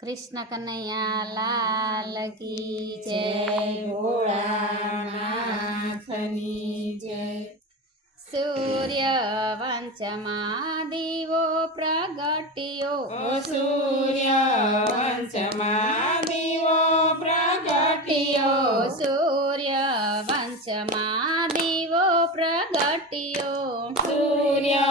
કૃષ્ણ કનૈયા લાલ કી જય. જય ભોળાનાથની જય. સૂર્ય વંશમાં દીવો પ્રગટ્યો, ઓ સૂર્ય વંશમાં દીવો પ્રગટ્યો. સૂર્ય વંશમાં દીવો પ્રગટ્યો. સૂર્ય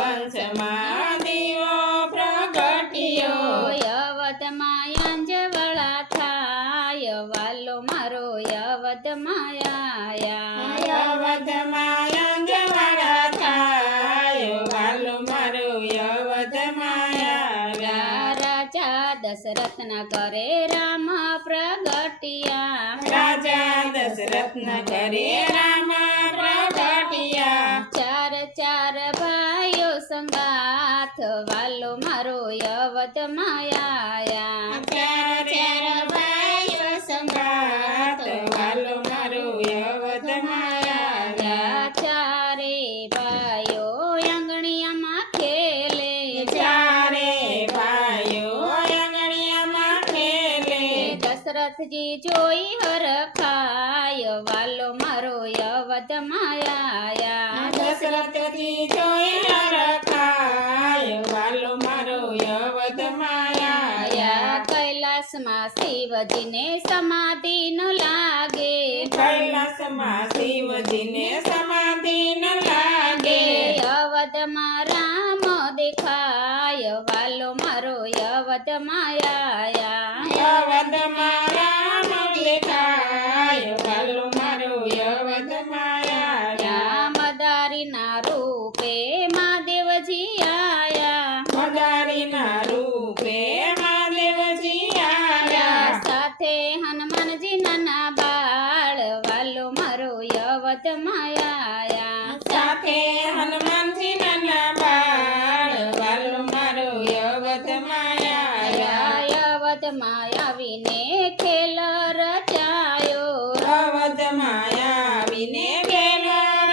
વંશમાં દીવો પ્રગટ્યો. યવતમાં અંજવળા થાય, વાલો મારો યવતમાં આયા. યવતમાં અંજવાળા થાય, વાલો મારો યવતમાં આવ્યા. રાજા દશરથના ઘરે રામ પ્રગટ્યા. રાજા દશરથના ઘરે રામ પ્રગટ્યા. ચાર ચાર ભાઈઓ સંગાથ, વાલો મારો યવતમાં આયા. ચાર ચાર ભાઈઓ સંગાત, વાલો મારો યવતમાં આવ્યા. ચારે ભાઈઓ આંગણિયામાં ખેલે. ચારે ભાઈઓ આંગણિયામાં ખેલે. દશરથજી જોઈ હરખાય, વાલો મારો યવતમાં આયા. દશરથજી જોઈ રખાય, વાલો મારો યવતમાં આવ્યા. કૈલાસમાં શિવજીને સમાધિ ન લાગે. કૈલાસમાં શિવજીને સમાધિ ન લાગે. યવતમાં રામ દેખાય, વાલો મારો યવતમાં આયા. યવતમાં રામ દેખાય, વાલો મારો યવતમાં આવ્યા. મદારીના રૂપે મહાદેવજી આયા. મદારીના રૂપે મહાદેવજી આવ્યા. સાથે હનુમાનજી નાના બાળ, વાલો મારો યવતમાં આયા. સાથે હનુમાનજી નાના બાળ, વાલો મારો યવતમાં આવ્યા. યવતમાં આવીને ખેલ રચાયો. યવતમાં આવીને ખેલ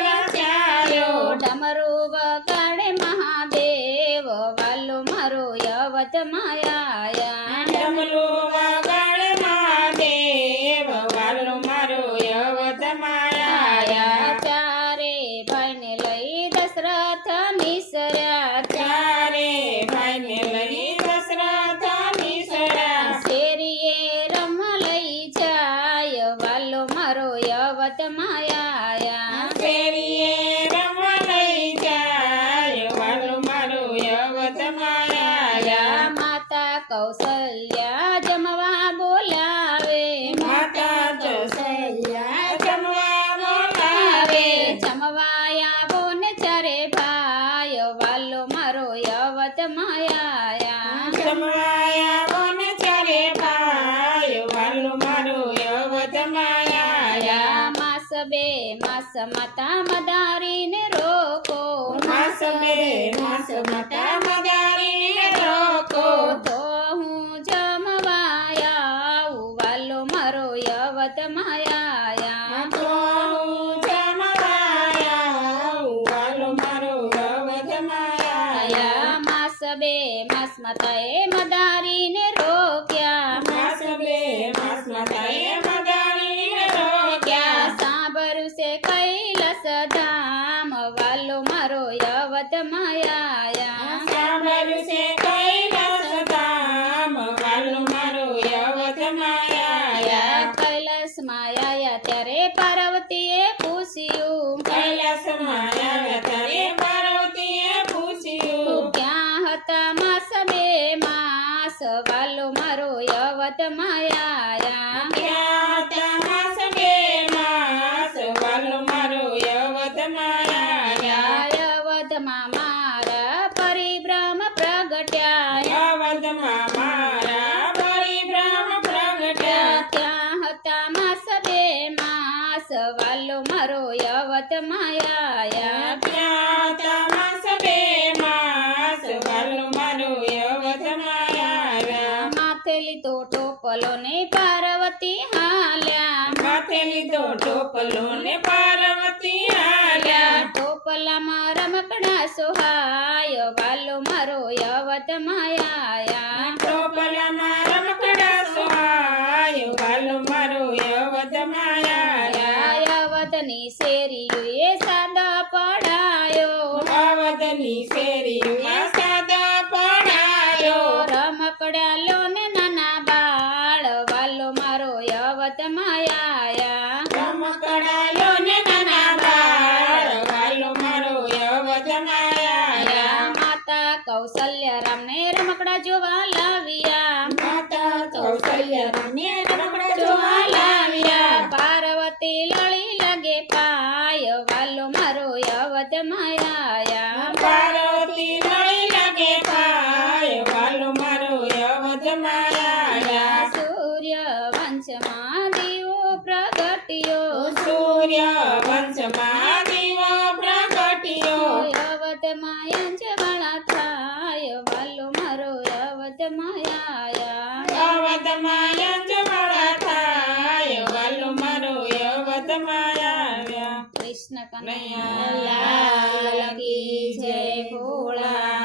રચાયો. ડમરુ વગાડે મહાદેવ, વાલો મારો યવતમાં આયા. ડમરું વગાડે મહાદેવ, વાલો મારો યવતમાં આવ્યા. ચારે ભાઈને લઈ દશરથ નિસર્યા. ચારે ભાઈને લઈ દશરથ નિસર્યા. શેરીએ રમ લઈ જાય, વાલો મારો યવતમાં આયા. શેરીએ રમવા લઈ જાય, વાલો મારો યવતમાં આવ્યા. માતા કૌશલ્યા જમવા બોલાવે. માતા કૌશલ્યા જમવા બોલાવે. જમવાયા બોન ચારે ભાઈ, વાલો મારો યવતમાં આયા. જમવાયા બોન ચારે ભાઈ, વાલો મારો યવતમાં આવ્યા. માસ બે માસ માતા મદારીને રોકો. માસ બે માસ માતા મદારીને રોકો. તો હું જમવા આવું, વાલો મારો યવતમાં આયા. તો હું જમવા આવું, વાલો મારો યવતમાં આવ્યા. માસ બે માસ માતાએ મદારીને રોક્યા. માસ બે માસ માતાએ મદારીને રોક્યા. સાંભળ્યું છે કૈલાસ ધામ, વાલો મારો યવતમાં આયા. સાંભળ્યું છે કૈલાસ ધામ, વાલો મારો યવતમાં આવ્યા. કૈલાસમાં આયા ત્યારે પાર્વતીએ પૂછ્યું. કૈલાસમાં આવ્યા ત્યારે પાર્વતીએ પૂછ્યું. ક્યાં હતા માસ બે માસ, વાલો મારો યવતમાં આયા. ક્યાં હતા માસ બે માસ, વાલો મારો યવતમાં આવ્યા. યવતમાં મારા પરિભ્રમ પ્રગટ્યા. યવતમાં મારા પરિભ્રમ પ્રગટ્યા. ક્યાં હતા માસ બે માસ, વાલો મારો યવતમાં આયા. ક્યાં હતા માસ બે માસ, વાલો મારો યવતમાં આવ્યા. માથે લીધો ટોપલો ને પાર્વતી હાલ્યા. માથે લીધો ટોપલો ને પાર્વતી હાલ્યા. ટોપલામાં રમકડા સોહાય, વાલો મારો યવતમાં આયા. ટોપલામાં જોવા લાવ્યા માતા કૌશલ્યાને રમકડા જોવા લાવ્યા. પાર્વતી લળી લગે પાય વાલો મારો અવધમાં આયા પાર્વતી લળી લગે પાય વાલો મારો અવધમાં આવ્યા. સૂર્ય વંશમાં દીવો પ્રગટ્યો સૂર્ય વંશમાં દીવો પ્રગટ્યો. અવધમાં અંજવાળા થાય વાલો મારો અવધમાં આયા અવધમાં અંજવાળા થાય વાલો મારો અવધમાં આવ્યા. કૃષ્ણ કનૈયા લાલ કી જય ભોળા